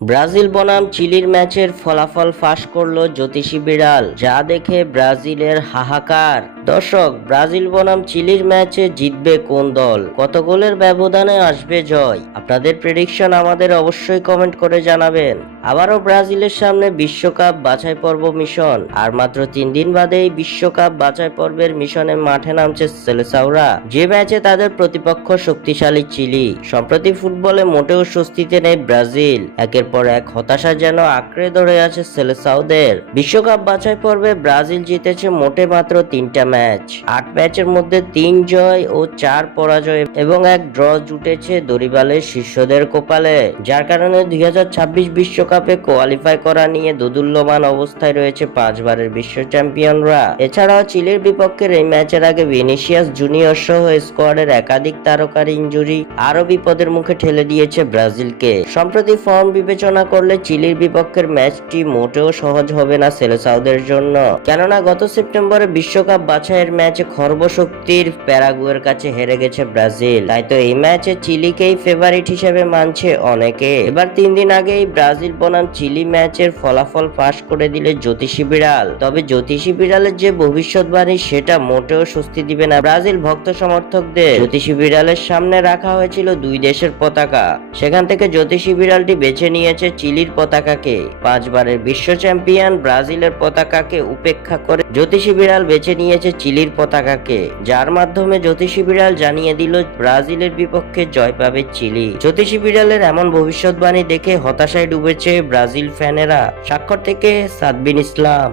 Brazil বনাম চিলির ম্যাচের ফলাফল ফাঁস করলো জ্যোতিষী বিড়াল, যা দেখে ব্রাজিলের হাহাকার। দর্শক, ব্রাজিল বনাম চিলির ম্যাচে জিতবে কোন দল, কত গোলের ব্যবধানে আসবে জয়? আপনাদের প্রেডিকশন আমাদের অবশ্যই কমেন্ট করে জানাবেন। আবারও ব্রাজিলের সামনে বিশ্বকাপ বাছাই পর্ব মিশন, আর মাত্র 3 দিন বাদে এই বিশ্বকাপ বাছাই পর্বের মিশনে মাঠে নামছে সেলেসাওরা, যে ম্যাচে তাদের প্রতিপক্ষ শক্তিশালী চিলি। সম্প্রতি ফুটবলে মোটেও স্বস্তিতে নেই ব্রাজিল, একের পর এক হতাশা যেন আঁকড়ে ধরে আছে সেলেসাওদের। বিশ্বকাপ বাছাই পর্বে ব্রাজিল জিতেছে মোটে মাত্র 3টা ম্যাচ, 8 ম্যাচের মধ্যে 3 জয় ও 4 পরাজয় এবং 1 ড্র জুটেছে দরিবালের শীর্ষদের কপালে, যার কারণে 2026 বিশ্বকাপে কোয়ালিফাই করা নিয়ে দোদুল্যমান অবস্থায় রয়েছে 5 বারের বিশ্ব চ্যাম্পিয়নরা। এছাড়াও চিলির বিপক্ষের এই ম্যাচের আগে ভিনিসিয়াস জুনিয়র সহ স্কোয়াডের একাধিক তারকার ইনজুরি আরো বিপদের মুখে ঠেলে দিয়েছে ব্রাজিলকে। সম্প্রতি ফর্ম বিবেচনা করলে চিলির বিপক্ষের ম্যাচটি মোটেও সহজ হবে না সেলেসাওদের জন্য, কেননা গত সেপ্টেম্বরে বিশ্বকাপ বাছাইয়ের ম্যাচে খর্বশক্তির প্যারাগুয়ের কাছে হেরে গেছে ব্রাজিল। তাই তো এই ম্যাচে চিলিকেই ফেভারিট হিসেবে মানছে অনেকে। এবার 3 দিন আগেই ব্রাজিল বনাম চিলি ম্যাচের ফলাফল ফাঁস করে দিলে জ্যোতিষী বিড়াল। তবে জ্যোতিষী বিড়ালের যে ভবিষ্যৎবাণী সেটা মোটেও স্বস্তি দিবে না ব্রাজিল ভক্ত সমর্থকদের। জ্যোতিষী বিড়ালের সামনে রাখা হয়েছিল 2 দেশের পতাকা, সেখান থেকে জ্যোতিষী বিড়ালটি বেছে নিয়েছে চিলির পতাকাকে। 5 বারের বিশ্ব চ্যাম্পিয়ন ব্রাজিলের পতাকাকে উপেক্ষা করে জ্যোতিষী বিড়াল বেছে নিয়েছে চিলির পতাকাকে, যার মাধ্যমে জ্যোতিষী বিড়াল জানিয়ে দিল ব্রাজিলের বিপক্ষে জয় পাবে চিলি। জ্যোতিষী বিড়ালের এমন ভবিষ্যৎবাণী দেখে হতাশায় ডুবেছে ব্রাজিল ফ্যানেরা। স্বাক্ষর থেকে সাদবিন ইসলাম।